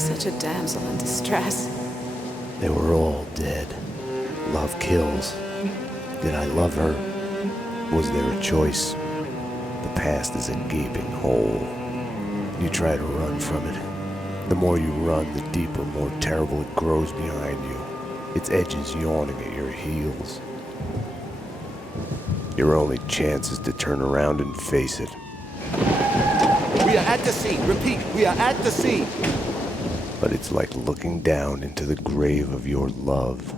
such a damsel in distress. They were all dead. Love kills. Did I love her? Was there a choice? The past is a gaping hole. You try to run from it. The more you run, the deeper, more terrible it grows behind you. Its edges yawning at your heels. Your only chance is to turn around and face it. We are at the scene. Repeat, we are at the scene. But it's like looking down into the grave of your love.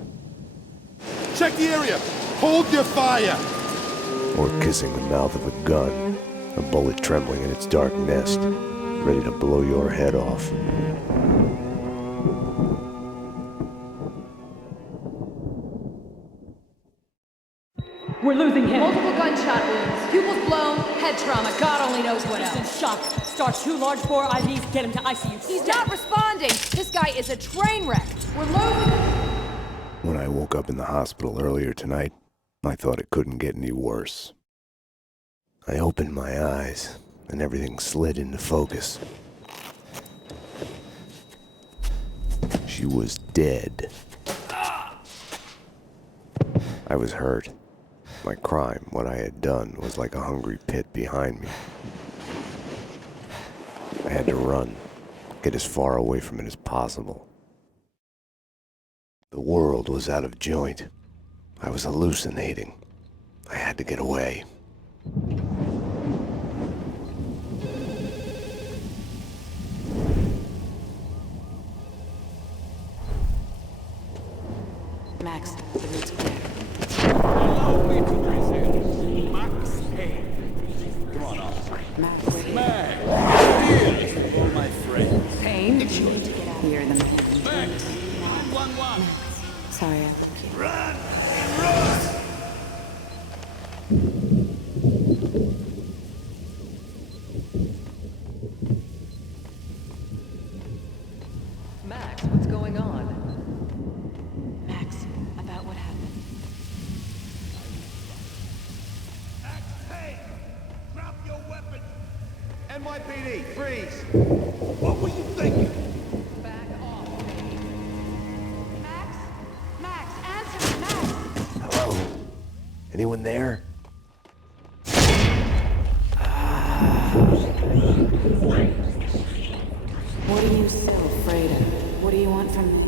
Check the area. Hold your fire. Or kissing the mouth of a gun, a bullet trembling in its dark nest, ready to blow your head off. We're losing him. Multiple gunshot wounds. Pupils blown, head trauma, God only knows what He's in else. shock. Start 2 large bore IVs, get him to ICU. He's not responding. This guy is a train wreck. We're losing him. When I woke up in the hospital earlier tonight, I thought it couldn't get any worse. I opened my eyes, and everything slid into focus. She was dead. I was hurt. My crime, what I had done, was like a hungry pit behind me. I had to run, get as far away from it as possible. The world was out of joint. I was hallucinating. I had to get away. Max, the route's clear. Allow me to present Max Payne. Come on, officer. Max, we're here. Max! Here's all my friends. Payne? You need to get out here. The Max! 911! Sorry, I broke you. Run! Run! Max, what's going on? Max, about what happened. Max Payne! Drop your weapon! NYPD, freeze. What were you thinking? Back off. Max? Max, answer me, Max! Hello? Anyone there? What are you so afraid of? What do you want from me?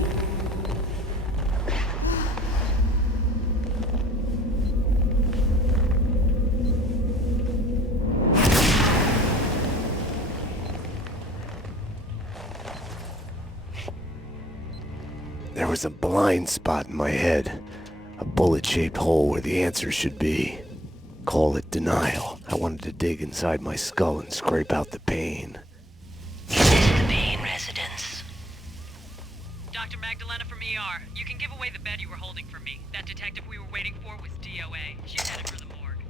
There was a blind spot in my head. A bullet-shaped hole where the answer should be. Call it denial. I wanted to dig inside my skull and scrape out the pain. This is the Payne residence. Dr. Magdalena from ER. You can give away the bed you were holding for me. That detective we were waiting for was DOA. She's headed for the morgue.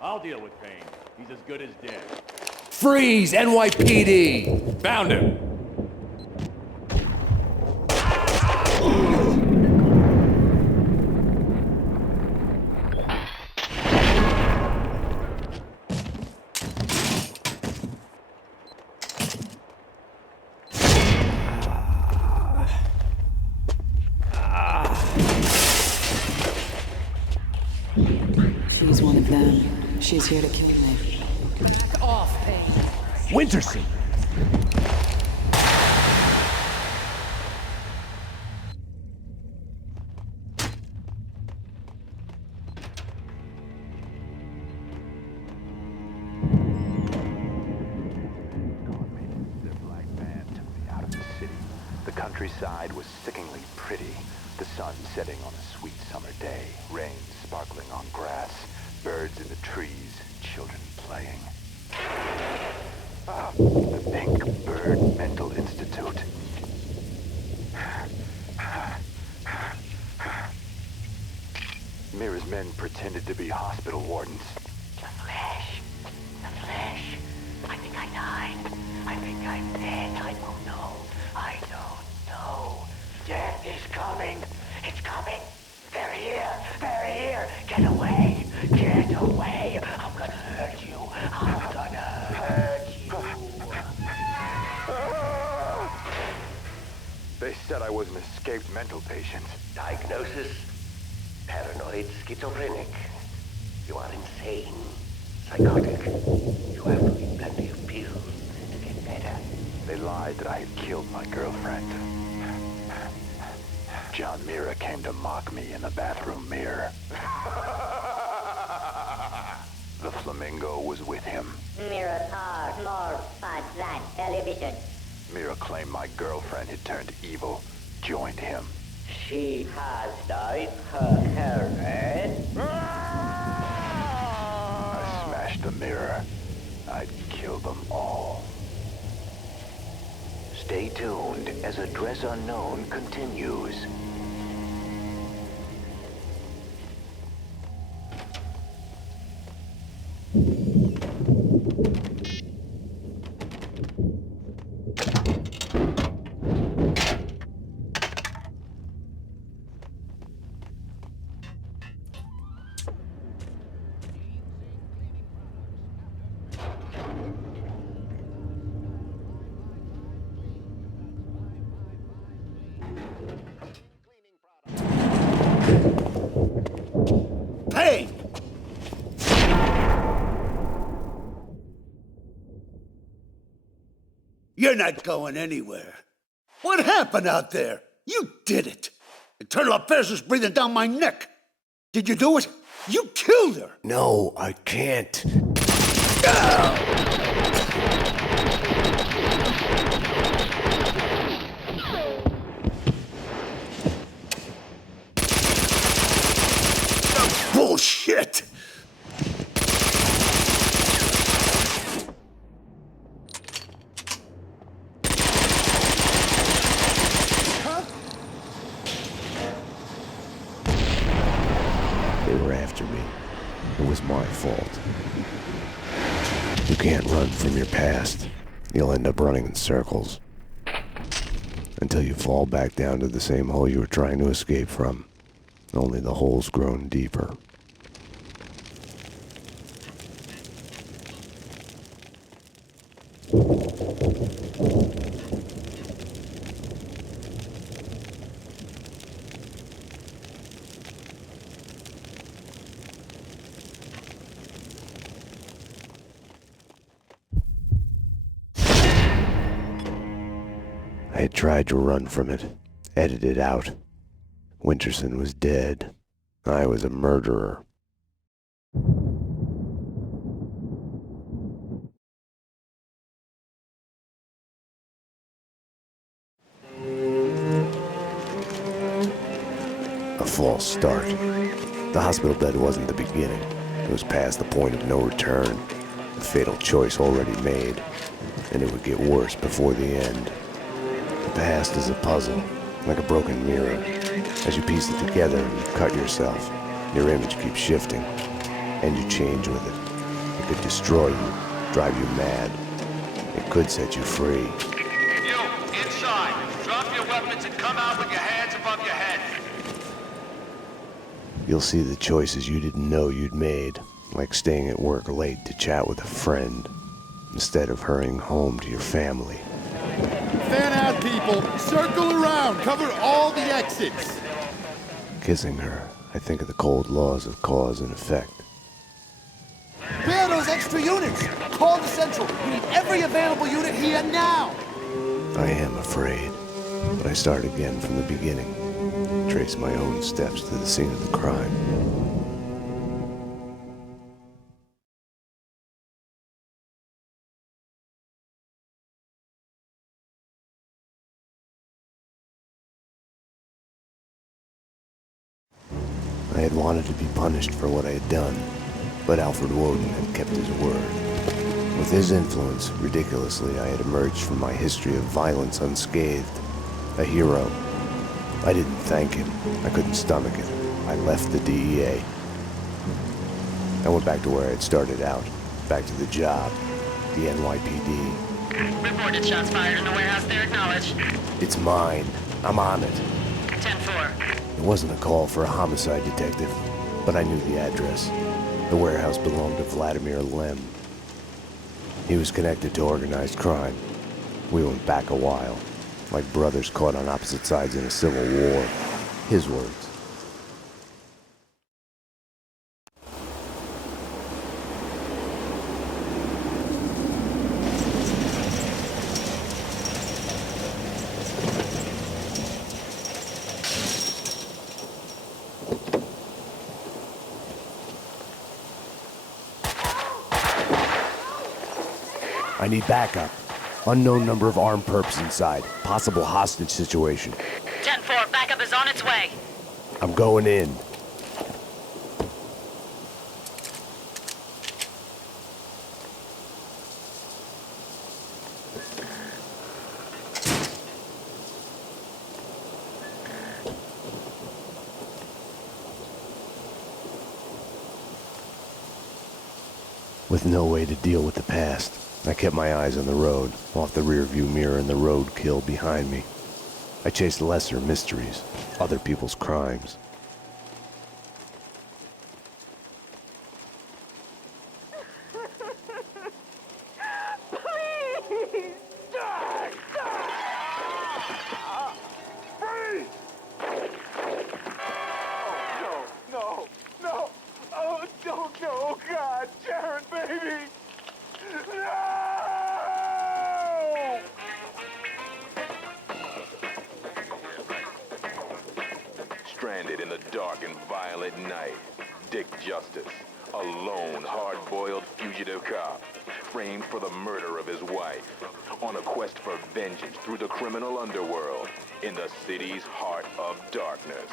I'll deal with Payne. He's as good as dead. Freeze, NYPD. Found him! She's one of them. She's here to kill me. Back off, Payne. Winterson. The countryside was sickeningly pretty. The sun setting on a sweet summer day, rain sparkling on grass, birds in the trees, children playing. Ah, the Pink Bird Mental Institute. Mira's men pretended to be hospital wardens. said I was an escaped mental patient. Diagnosis? Paranoid schizophrenic. You are insane. Psychotic. You have to eat plenty of pills to get better. They lied that I had killed my girlfriend. John Mira came to mock me in the bathroom mirror. The flamingo was with him. Mirrors are more fun than television. Mira claimed my girlfriend had turned evil, joined him. She has dyed her hair red. I smashed the mirror. I'd kill them all. Stay tuned as Address Unknown continues. Hey! You're not going anywhere. What happened out there? You did it. Internal affairs was breathing down my neck. Did you do it? You killed her. No, I can't. Bullshit! They were after me. It was my fault. You can't run from your past. You'll end up running in circles. Until you fall back down to the same hole you were trying to escape from. Only the hole's grown deeper. I had tried to run from it, edit it out. Winterson was dead. I was a murderer. A false start. The hospital bed wasn't the beginning. It was past the point of no return. A fatal choice already made, and it would get worse before the end. The past is a puzzle, like a broken mirror. As you piece it together and you cut yourself, your image keeps shifting, and you change with it. It could destroy you, drive you mad. It could set you free. You, inside. Drop your weapons and come out with your hands above your head. You'll see the choices you didn't know you'd made, like staying at work late to chat with a friend, instead of hurrying home to your family. Fan out, people. Circle around. Cover all the exits. Kissing her, I think of the cold laws of cause and effect. Where are those extra units? Call the Central. We need every available unit here now. I am afraid, but I start again from the beginning. Trace my own steps to the scene of the crime. I had wanted to be punished for what I had done, but Alfred Woden had kept his word. With his influence, ridiculously, I had emerged from my history of violence unscathed, a hero. I didn't thank him. I couldn't stomach it. I left the DEA. I went back to where I had started out, back to the job, the NYPD. Reported shots fired in the warehouse there, acknowledged. It's mine. I'm on it. 10-4. It wasn't a call for a homicide detective, but I knew the address. The warehouse belonged to Vladimir Lem. He was connected to organized crime. We went back a while. Like brothers caught on opposite sides in a civil war. His words. I need backup. Unknown number of armed perps inside. Possible hostage situation. 10-4, backup is on its way. I'm going in. With no way to deal with the past, I kept my eyes on the road, off the rearview mirror and the roadkill behind me. I chased lesser mysteries, other people's crimes. Please! Die! Freeze! Oh, no, no, no! Oh, don't go! Oh, God! Sharon, baby! No! Stranded in the dark and violent night, Dick Justice, a lone, hard-boiled fugitive cop, framed for the murder of his wife, on a quest for vengeance through the criminal underworld in the city's heart of darkness.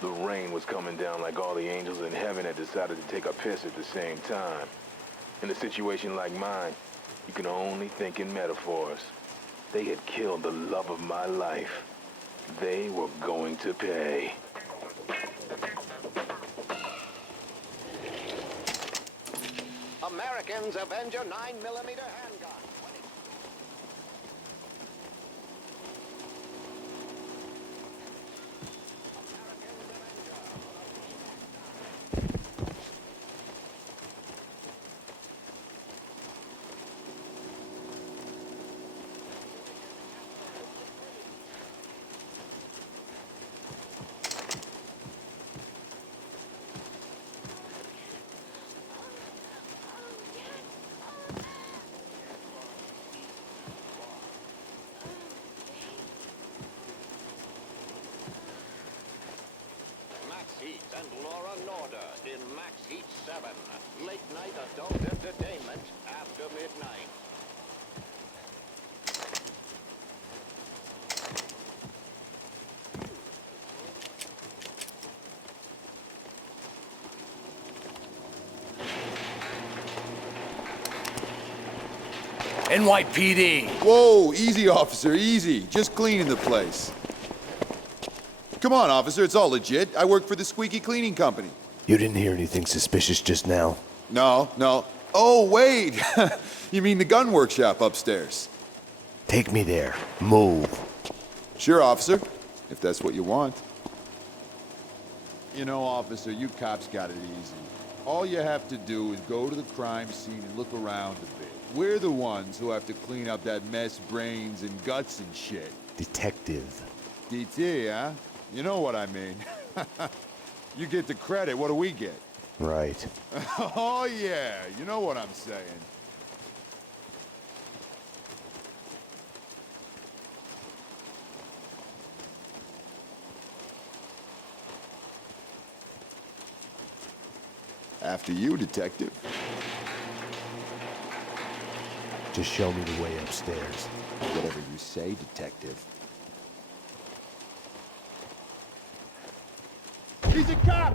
The rain was coming down like all the angels in heaven had decided to take a piss at the same time. In a situation like mine, you can only think in metaphors. They had killed the love of my life. They were going to pay. Americans, avenge your 9mm handgun. Heat and Law and Order in Max Heat 7. Late night adult entertainment after midnight. NYPD! Whoa, easy, officer, easy. Just cleaning the place. Come on, officer, it's all legit. I work for the Squeaky Cleaning Company. You didn't hear anything suspicious just now? No, no. Oh, wait! You mean the gun workshop upstairs? Take me there. Move. Sure, officer, if that's what you want. You know, officer, you cops got it easy. All you have to do is go to the crime scene and look around a bit. We're the ones who have to clean up that mess, brains and guts and shit. Detective. DT, huh? You know what I mean. You get the credit, what do we get? Right. Oh yeah, you know what I'm saying. After you, detective. Just show me the way upstairs. Whatever you say, detective. He's a cop!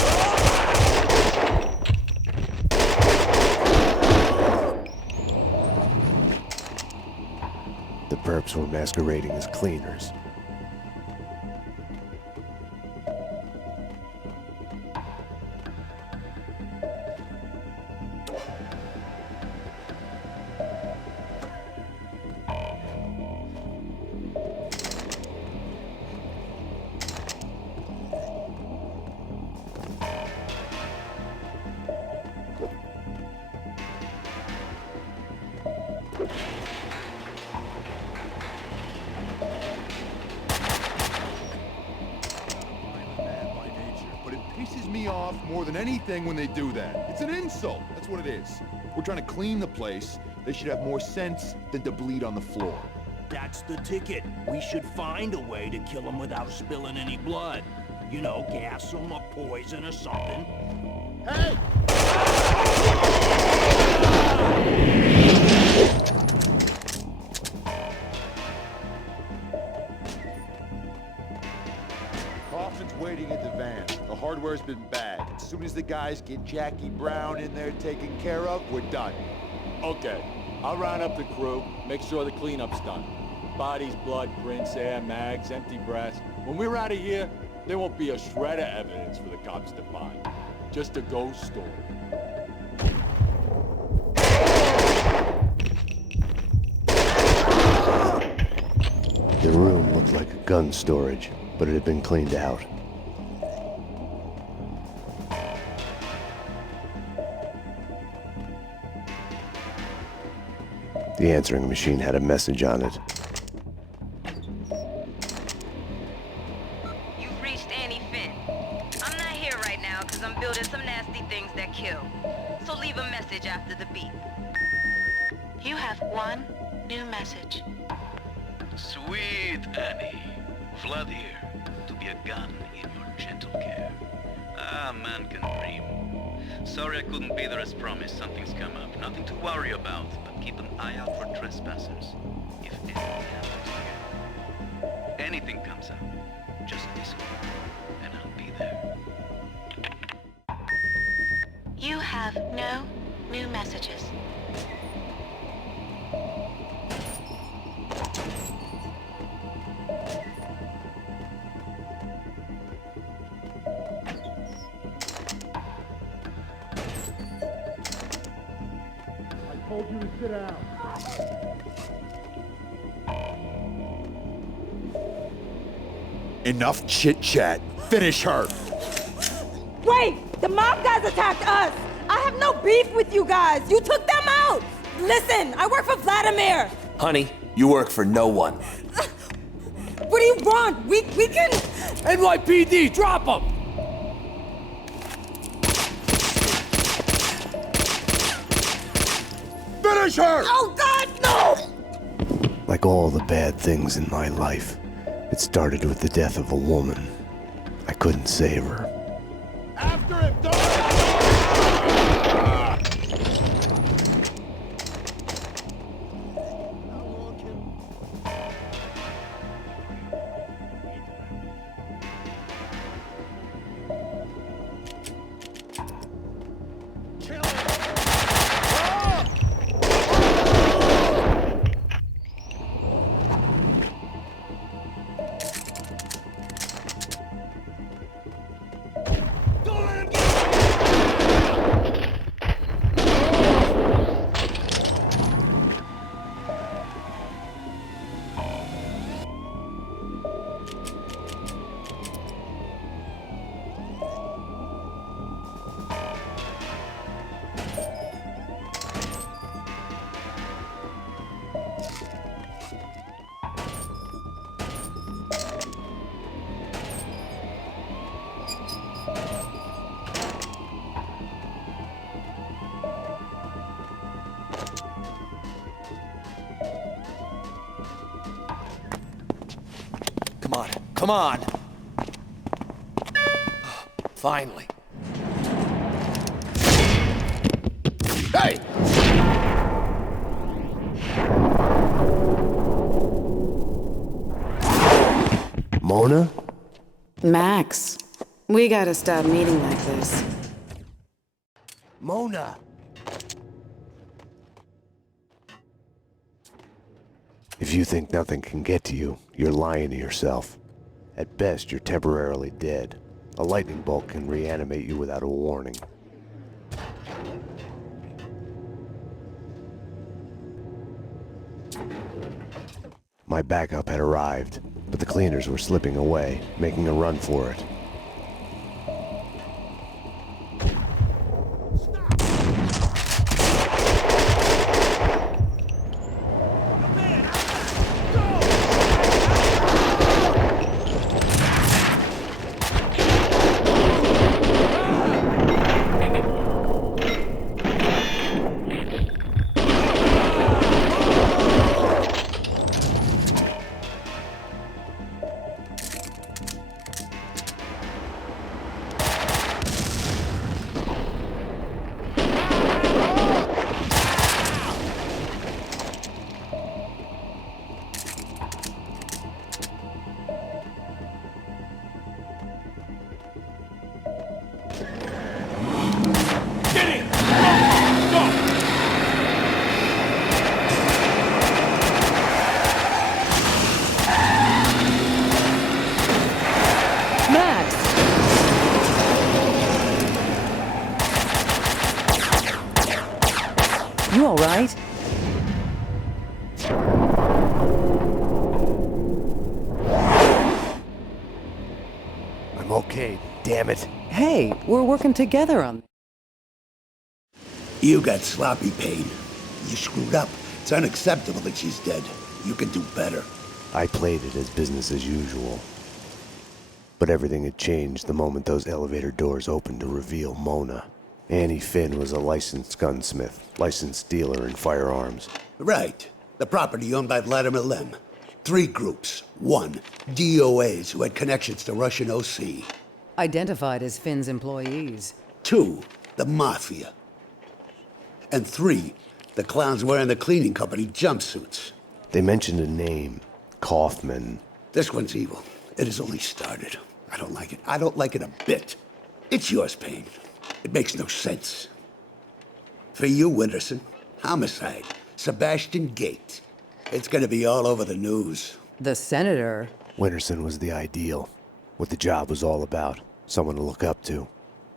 The perps were masquerading as cleaners. off more than anything when they do that. It's an insult. That's what it is. We're trying to clean the place. They should have more sense than to bleed on the floor. That's the ticket. We should find a way to kill them without spilling any blood. You know, gas them or poison or something. Hey! Coffin's waiting at the van. The hardware's been bad. As soon as the guys get Jackie Brown in there taken care of, we're done. Okay, I'll round up the crew, make sure the cleanup's done. Bodies, blood, prints, air, mags, empty brass. When we're out of here, there won't be a shred of evidence for the cops to find. Just a ghost story. The room looked like a gun storage, but it had been cleaned out. The answering machine had a message on it. You've reached Annie Finn. I'm not here right now because I'm building some nasty things that kill. So leave a message after the beep. You have one new message. Sweet Annie. Vlad here, to be a gun in your gentle care. Ah, man can dream. Sorry I couldn't be there as promised. Something's come up. Nothing to worry about, but keep an eye out for trespassers. If anything happens to you, anything comes up, just whisper, and I'll be there. You have no new messages. I told you to sit down. Enough chit-chat. Finish her. Wait! The mob guys attacked us! I have no beef with you guys! You took them out! Listen, I work for Vladimir! Honey, you work for no one. What do you want? We can... NYPD, drop them! Finish her! Oh, God, no! Like all the bad things in my life, it started with the death of a woman. I couldn't save her. After him, don't! Come on. Finally. Hey! Mona? Max, we gotta stop meeting like this. Mona. If you think nothing can get to you, you're lying to yourself. At best, you're temporarily dead. A lightning bolt can reanimate you without a warning. My backup had arrived, but the cleaners were slipping away, making a run for it. I'm okay, damn it. Hey, we're working together on... You got sloppy Payne. You screwed up. It's unacceptable that she's dead. You can do better. I played it as business as usual. But everything had changed the moment those elevator doors opened to reveal Mona. Annie Finn was a licensed gunsmith, licensed dealer in firearms. Right. The property owned by Vladimir Lem. 3 groups. 1, DOAs who had connections to Russian OC. Identified as Finn's employees. 2, the Mafia. And 3, the clowns wearing the cleaning company jumpsuits. They mentioned a name, Kaufman. This one's evil. It has only started. I don't like it. I don't like it a bit. It's yours, Payne. It makes no sense. For you, Winterson, homicide, Sebastian Gate. It's gonna be all over the news. The senator? Winterson was the ideal. What the job was all about. Someone to look up to.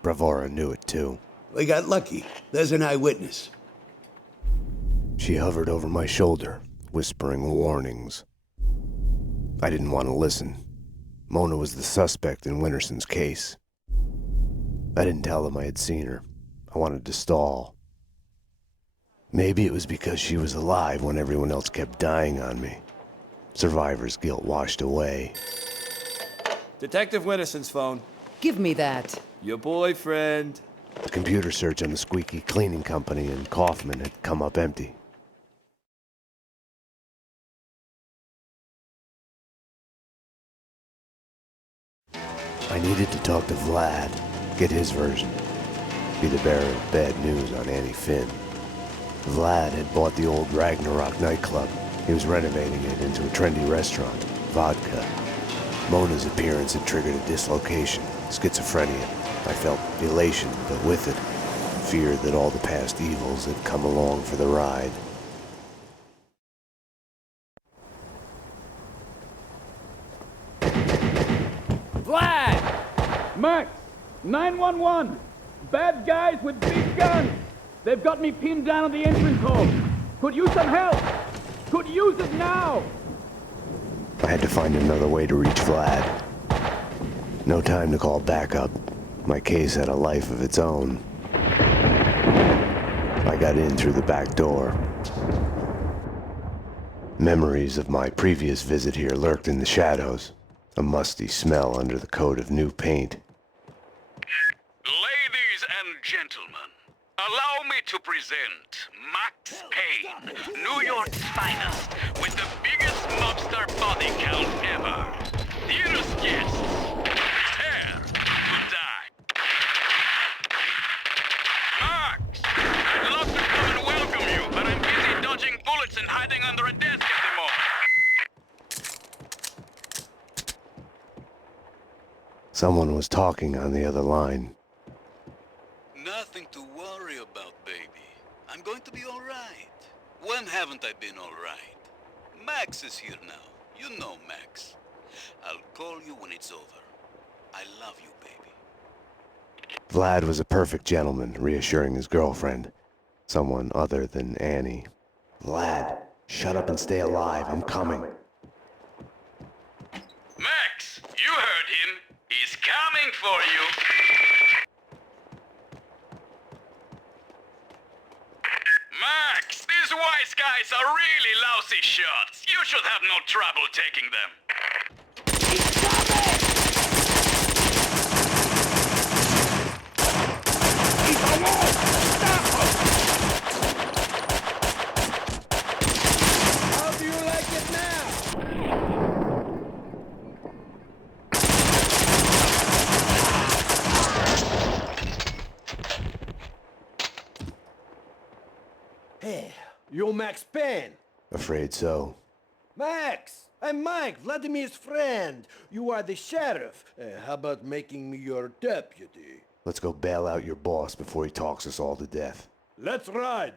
Bravura knew it too. We got lucky. There's an eyewitness. She hovered over my shoulder, whispering warnings. I didn't want to listen. Mona was the suspect in Winterson's case. I didn't tell them I had seen her. I wanted to stall. Maybe it was because she was alive when everyone else kept dying on me. Survivor's guilt washed away. Detective Winterson's phone. Give me that. Your boyfriend. The computer search on the squeaky cleaning company and Kaufman had come up empty. I needed to talk to Vlad, get his version, be the bearer of bad news on Annie Finn. Vlad had bought the old Ragnarok nightclub. He was renovating it into a trendy restaurant, Vodka. Mona's appearance had triggered a dislocation, schizophrenia. I felt elation, but with it, fear that all the past evils had come along for the ride. Vlad! Max! 911! Bad guys with big guns! They've got me pinned down at the entrance hall! Could use some help! Could use it now! I had to find another way to reach Vlad. No time to call backup. My case had a life of its own. I got in through the back door. Memories of my previous visit here lurked in the shadows, a musty smell under the coat of new paint. Ladies and gentlemen, allow me to present Max Payne, New York's finest, with the biggest mobster body count ever. Dearest guests, prepare to die. Max, I'd love to come and welcome you, but I'm busy dodging bullets and hiding under a desk at the moment. Someone was talking on the other line. Nothing to worry about, baby. I'm going to be all right. When haven't I been all right? Max is here now. You know Max. I'll call you when it's over. I love you, baby. Vlad was a perfect gentleman, reassuring his girlfriend. Someone other than Annie. Vlad, shut up and stay alive. I'm coming. Max, you heard him. He's coming for you. Max, these wise guys are really lousy shots. You should have no trouble taking them. He's coming! He's alone! Stop him! How do you like it now? Hey, you're Max Payne. Afraid so. Max, I'm Mike, Vladimir's friend. You are the sheriff. How about making me your deputy? Let's go bail out your boss before he talks us all to death. Let's ride.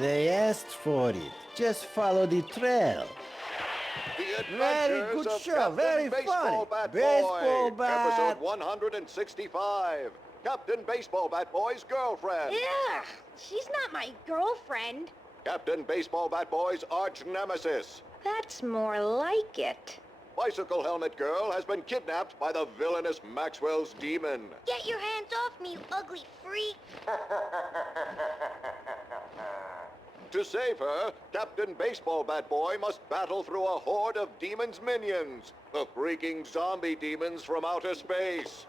They asked for it. Just follow the trail. Very good show. Very funny. Baseball bat. Episode 165. Captain Baseball Bat Boy's girlfriend. Ugh, she's not my girlfriend. Captain Baseball Bat Boy's arch nemesis. That's more like it. Bicycle Helmet Girl has been kidnapped by the villainous Maxwell's demon. Get your hands off me, you ugly freak. To save her, Captain Baseball Bat Boy must battle through a horde of demons' minions. The freaking zombie demons from outer space.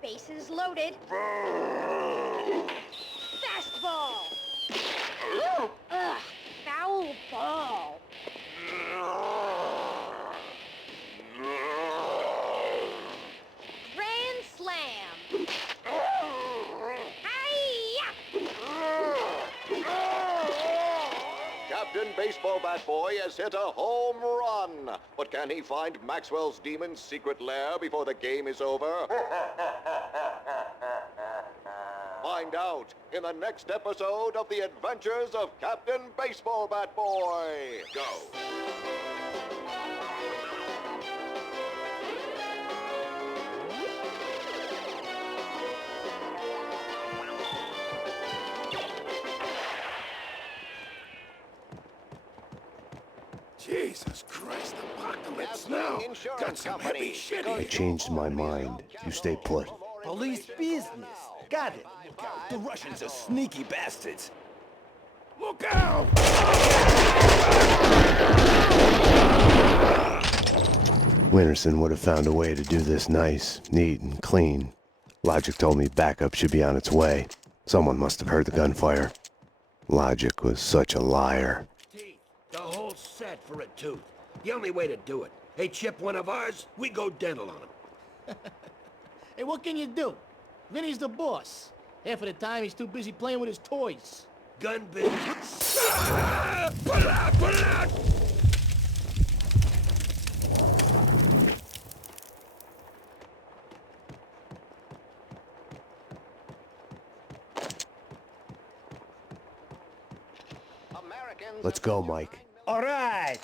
Bases loaded. Fastball. Ugh, foul ball. Grand slam. Captain Baseball Bat Boy has hit a home run. But can he find Maxwell's demon's secret lair before the game is over? Find out in the next episode of The Adventures of Captain Baseball Bat Boy. Go. Jesus Christ, apocalypse now. Got some heavy shit I here. changed my mind. You stay put. Police business. Got it. The Russians are sneaky bastards. Look out! Winterson would have found a way to do this nice, neat, and clean. Logic told me backup should be on its way. Someone must have heard the gunfire. Logic was such a liar. The whole set for a tooth. The only way to do it. Hey, chip one of ours, we go dental on him. Hey, what can you do? Vinny's the boss. Half of the time, he's too busy playing with his toys. Gun business. Put it out! Put it out! Let's go, Mike. All right.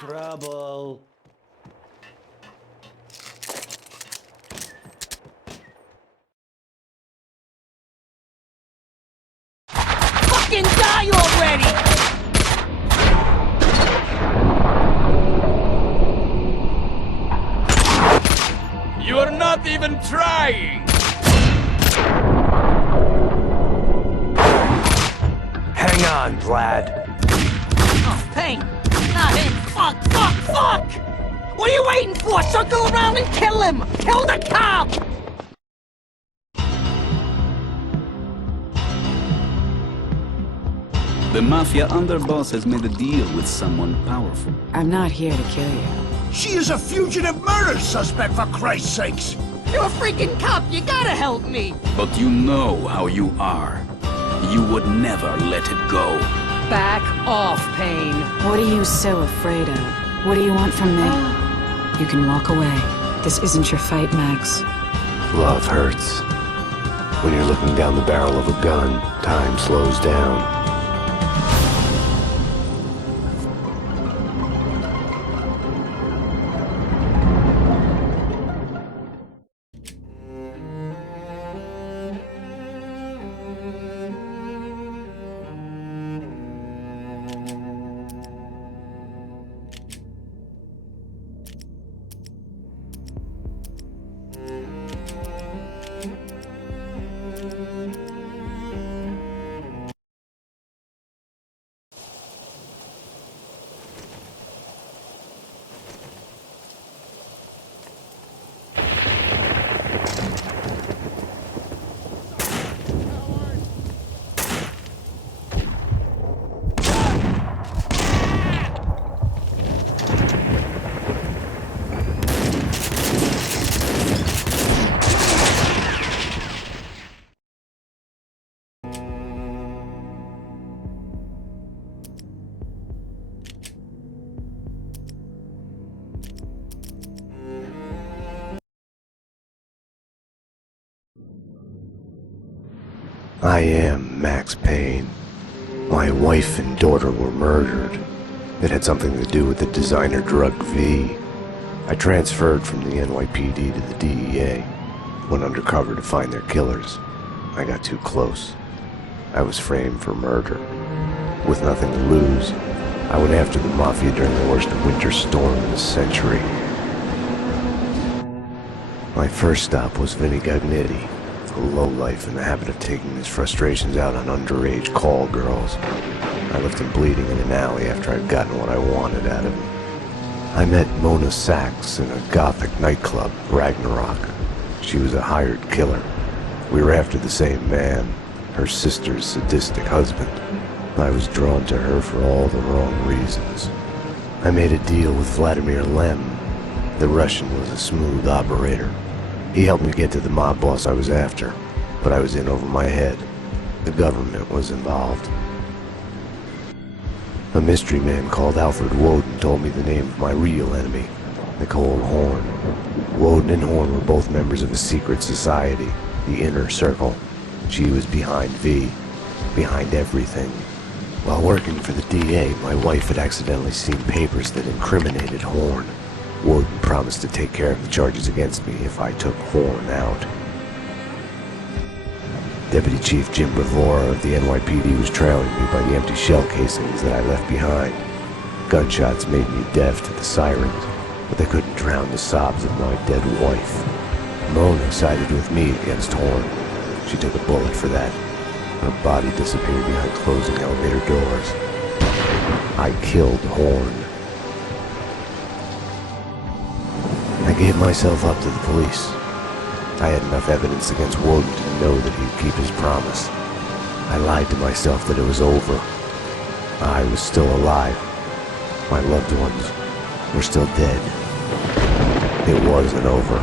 Trouble. Fucking die already! You're not even trying! Hang on, Vlad. Oh, Payne! Not him! Fuck! Fuck! Fuck! What are you waiting for? Circle around and kill him! Kill the cop! The Mafia underboss has made a deal with someone powerful. I'm not here to kill you. She is a fugitive murder suspect, for Christ's sakes! You're a freaking cop! You gotta help me! But you know how you are. You would never let it go. Back off, Payne. What are you so afraid of? What do you want from me? You can walk away. This isn't your fight, Max. Love hurts. When you're looking down the barrel of a gun, time slows down. I am Max Payne. My wife and daughter were murdered. It had something to do with the designer drug V. I transferred from the NYPD to the DEA. Went undercover to find their killers. I got too close. I was framed for murder. With nothing to lose, I went after the Mafia during the worst winter storm in a century. My first stop was Vinny Gagnetti, a lowlife in the habit of taking his frustrations out on underage call girls. I left him bleeding in an alley after I'd gotten what I wanted out of him. I met Mona Sachs in a gothic nightclub, Ragnarok. She was a hired killer. We were after the same man, her sister's sadistic husband. I was drawn to her for all the wrong reasons. I made a deal with Vladimir Lem. The Russian was a smooth operator. He helped me get to the mob boss I was after, but I was in over my head. The government was involved. A mystery man called Alfred Woden told me the name of my real enemy, Nicole Horn. Woden and Horn were both members of a secret society, the Inner Circle. She was behind V, behind everything. While working for the DA, my wife had accidentally seen papers that incriminated Horn. Woden promised to take care of the charges against me if I took Horn out. Deputy Chief Jim Bavora of the NYPD was trailing me by the empty shell casings that I left behind. Gunshots made me deaf to the sirens, but they couldn't drown the sobs of my dead wife. Mona sided with me against Horn. She took a bullet for that. Her body disappeared behind closing elevator doors. I killed Horn. I gave myself up to the police. I had enough evidence against Woden to know that he'd keep his promise. I lied to myself that it was over. I was still alive. My loved ones were still dead. It wasn't over.